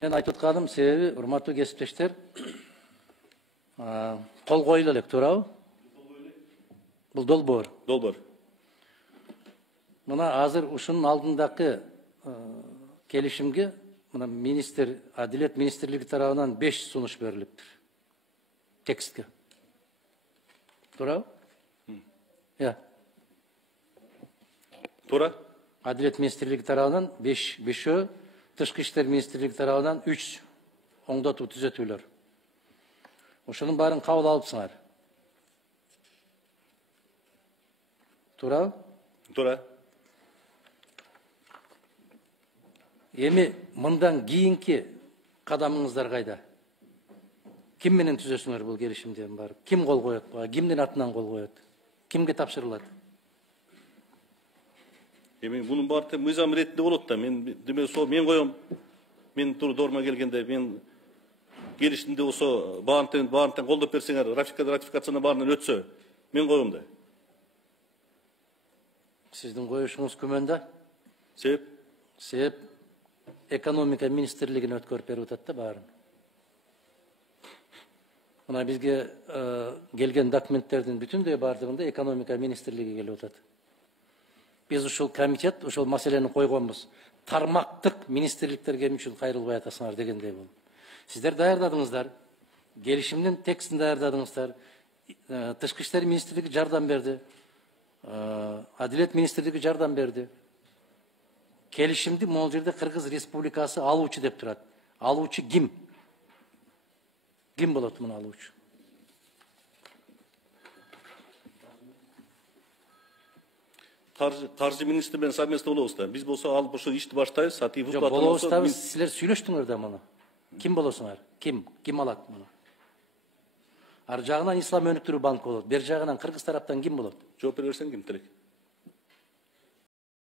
Мен айтып атканым себеби, урматтуу кесиптештер, кол коюла элек, туурабы? Бул долбоор. Долбоор. Мына азыр ушунун алдындагы келишимге мына Адилет министрлиги тарабынан 5 сунуш берилиптир. Текстке. Туурабы? Туура. Адилет министрлиги тарабынан 5, Тышкы иштер министрлиги тарабынан 3 оңдотуу түзөтүүлөр. Ошонун баарын кабыл алыпсыңар. Туурабы? Туура. Эми мындан кийинки кадамыңыздар кайда? Ким менен түзөсүңөр бул келишимден барып? Ким кол коет? Кимдин атынан кол коет? Кимге тапшырылат? Эми бунун баары мыйзам иретинде болот да. Мен мен коем. Мен дорма келгенде мен келишимде болсо баарын колдоп берсеңер, ратификацияны баарынан өтсө, мен коем да. Сиздин коюшуңуз күмөндө? Себеп экономика министрлигине өткөрүп берип атат да баарын. Мына бизге келген документтердин бүтүндөй бардыгында экономика министрлиги келип атат. Biz ушул комитет, ушул маселени койгонбуз. Тармактык министрликтерге эмне үчүн кайрылбай атасыңар дегендей болуп. Сиздер даярдадыңыздар. Келишимдин текстин даярдадыңыздар. Тышкы иштер министрлиги жардам берди. Адилет министрлиги жардам берди. Келишимди могул жерде Кыргыз Республикасы алуучу деп турат. Алуучу ким? Ким болот муну алуучу? Каржы министри менен совместно болобуз да. Биз болсо алып ошо ишти баштайбыз, сатып выплата болобуз да. Силер сүйлөштүңөр да муну. Ким болосуңар? Ким алат муну? Ар жагынан Ислам өнүктүрүү банкы болот. Бер жагынан Кыргыз тараптан ким болот? Жооп бере берсең ким тилек?